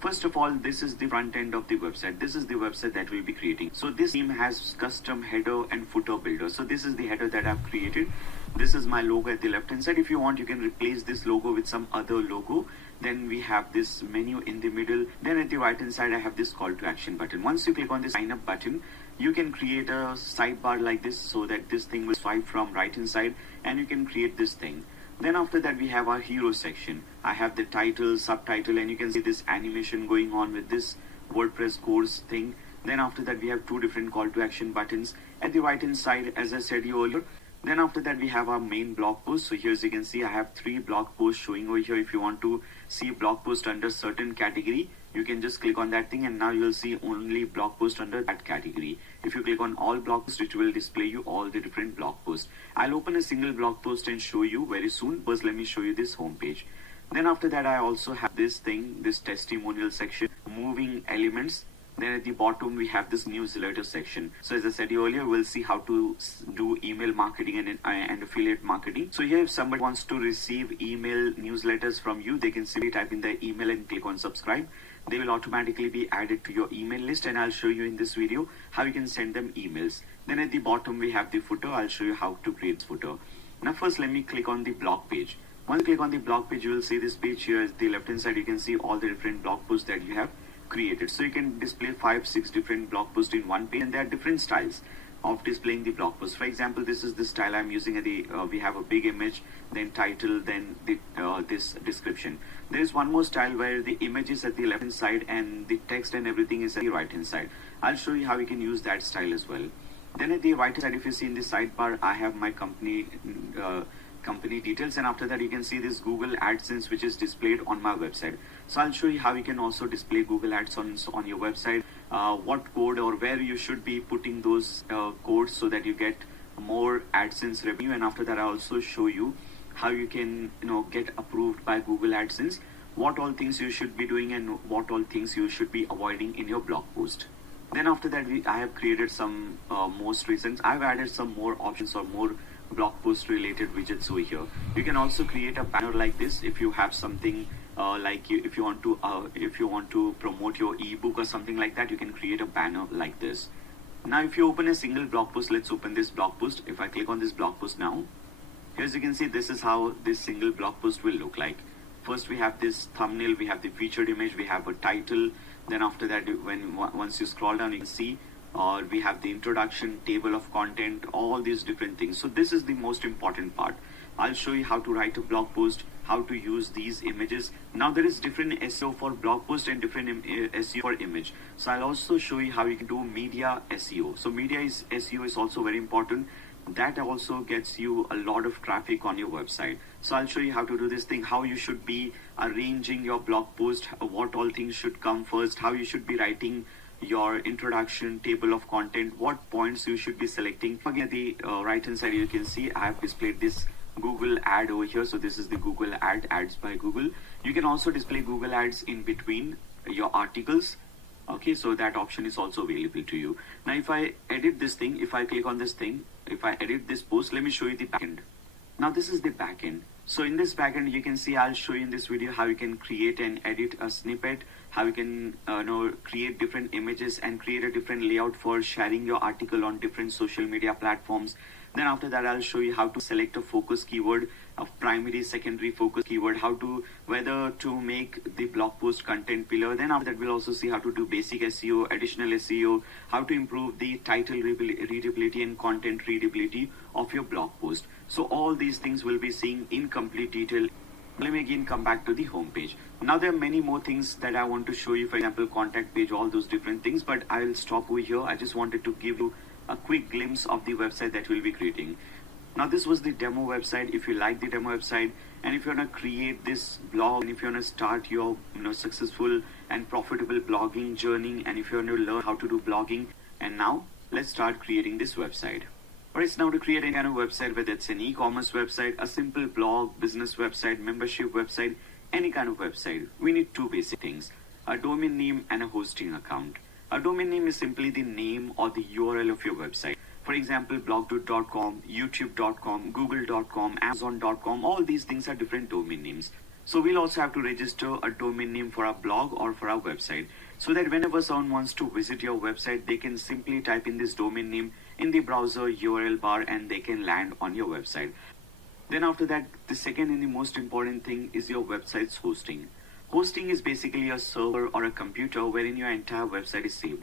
First of all, this is the front end of the website. This is the website that we'll be creating. So this theme has custom header and footer builder. So this is the header that I've created. This is my logo at the left hand side. If you want, you can replace this logo with some other logo. Then we have this menu in the middle. Then at the right hand side, I have this call to action button. Once you click on this sign up button, you can create a sidebar like this so that this thing will swipe from right hand side and you can create this thing. Then after that we have our hero section. I have the title, subtitle, and you can see this animation going on with this WordPress course thing. Then after that we have two different call to action buttons at the right hand side, as I said you earlier. Then after that we have our main blog post. So here as you can see, I have 3 blog posts showing over here. If you want to see blog post under certain category, you can just click on that thing and now you'll see only blog post under that category. If you click on all blog posts, it will display you all the different blog posts. I'll open a single blog post and show you very soon. First let me show you this home page. Then after that I also have this thing, this testimonial section, moving elements. Then at the bottom we have this newsletter section. So as I said earlier, we'll see how to do email marketing and affiliate marketing. So here if somebody wants to receive email newsletters from you, they can simply type in their email and click on subscribe. They will automatically be added to your email list, and I'll show you in this video how you can send them emails. Then at the bottom we have the footer. I'll show you how to create footer. Now first let me click on the blog page. Once you click on the blog page, you will see this page here. At the left hand side you can see all the different blog posts that you have created. So you can display 5-6 different blog posts in one page, and there are different styles of displaying the blog post. For example, this is the style I'm using at the we have a big image, then title, then this description. There is one more style where the image is at the left hand side and the text and everything is at the right hand side. I'll show you how you can use that style as well. Then at the right hand side, if you see in the sidebar, I have my company details, and after that you can see this Google AdSense, which is displayed on my website. So I'll show you how you can also display Google Ads on your website, what code or where you should be putting those codes so that you get more AdSense revenue. And after that I also show you how you can get approved by Google AdSense, what all things you should be doing and what all things you should be avoiding in your blog post. Then after that I have created some most recent, I've added some more options or more blog post related widgets over here. You can also create a banner like this if you have something if you want to promote your ebook or something like that. You can create a banner like this. Now if you open a single blog post, let's open this blog post. If I click on this blog post now, here as you can see, this is how this single blog post will look like. First we have this thumbnail, we have the featured image, we have a title. Then after that, once you scroll down, you can see we have the introduction, table of content, all these different things. So this is the most important part. I'll show you how to write a blog post, how to use these images. Now there is different SEO for blog post and different SEO for image. So I'll also show you how you can do media SEO. So SEO is also very important. That also gets you a lot of traffic on your website. So I'll show you how to do this thing, how you should be arranging your blog post, what all things should come first, how you should be writing your introduction, table of content, what points you should be selecting. Again, at the right hand side you can see I have displayed this Google ad over here. So this is the Google ad, ads by Google. You can also display Google ads in between your articles. Okay, so that option is also available to you. Now if I edit this thing, if I click on this thing, if I edit this post, let me show you the backend. Now this is the backend. So in this backend you can see, I'll show you in this video how you can create and edit a snippet, how you can create different images and create a different layout for sharing your article on different social media platforms. Then after that I'll show you how to select a focus keyword, a primary, secondary focus keyword, whether to make the blog post content pillar. Then after that we'll also see how to do basic SEO, additional SEO, how to improve the title readability and content readability of your blog post. So all these things we'll be seeing in complete detail. Let me again come back to the home page. Now there are many more things that I want to show you, for example contact page, all those different things, but I'll stop over here. I just wanted to give you a quick glimpse of the website that we'll be creating. Now this was the demo website. If you like the demo website and if you want to create this blog and if you want to start your successful and profitable blogging journey, and if you want to learn how to do blogging, and now let's start creating this website. Alright, now to create any kind of website, whether it's an e-commerce website, a simple blog, business website, membership website, any kind of website, we need two basic things: a domain name and a hosting account. A domain name is simply the name or the URL of your website. For example, blogdude.com, youtube.com, google.com, amazon.com, all these things are different domain names. So we'll also have to register a domain name for our blog or for our website, so that whenever someone wants to visit your website, they can simply type in this domain name in the browser URL bar and they can land on your website. Then after that, the second and the most important thing is your website's hosting. Hosting is basically a server or a computer wherein your entire website is saved.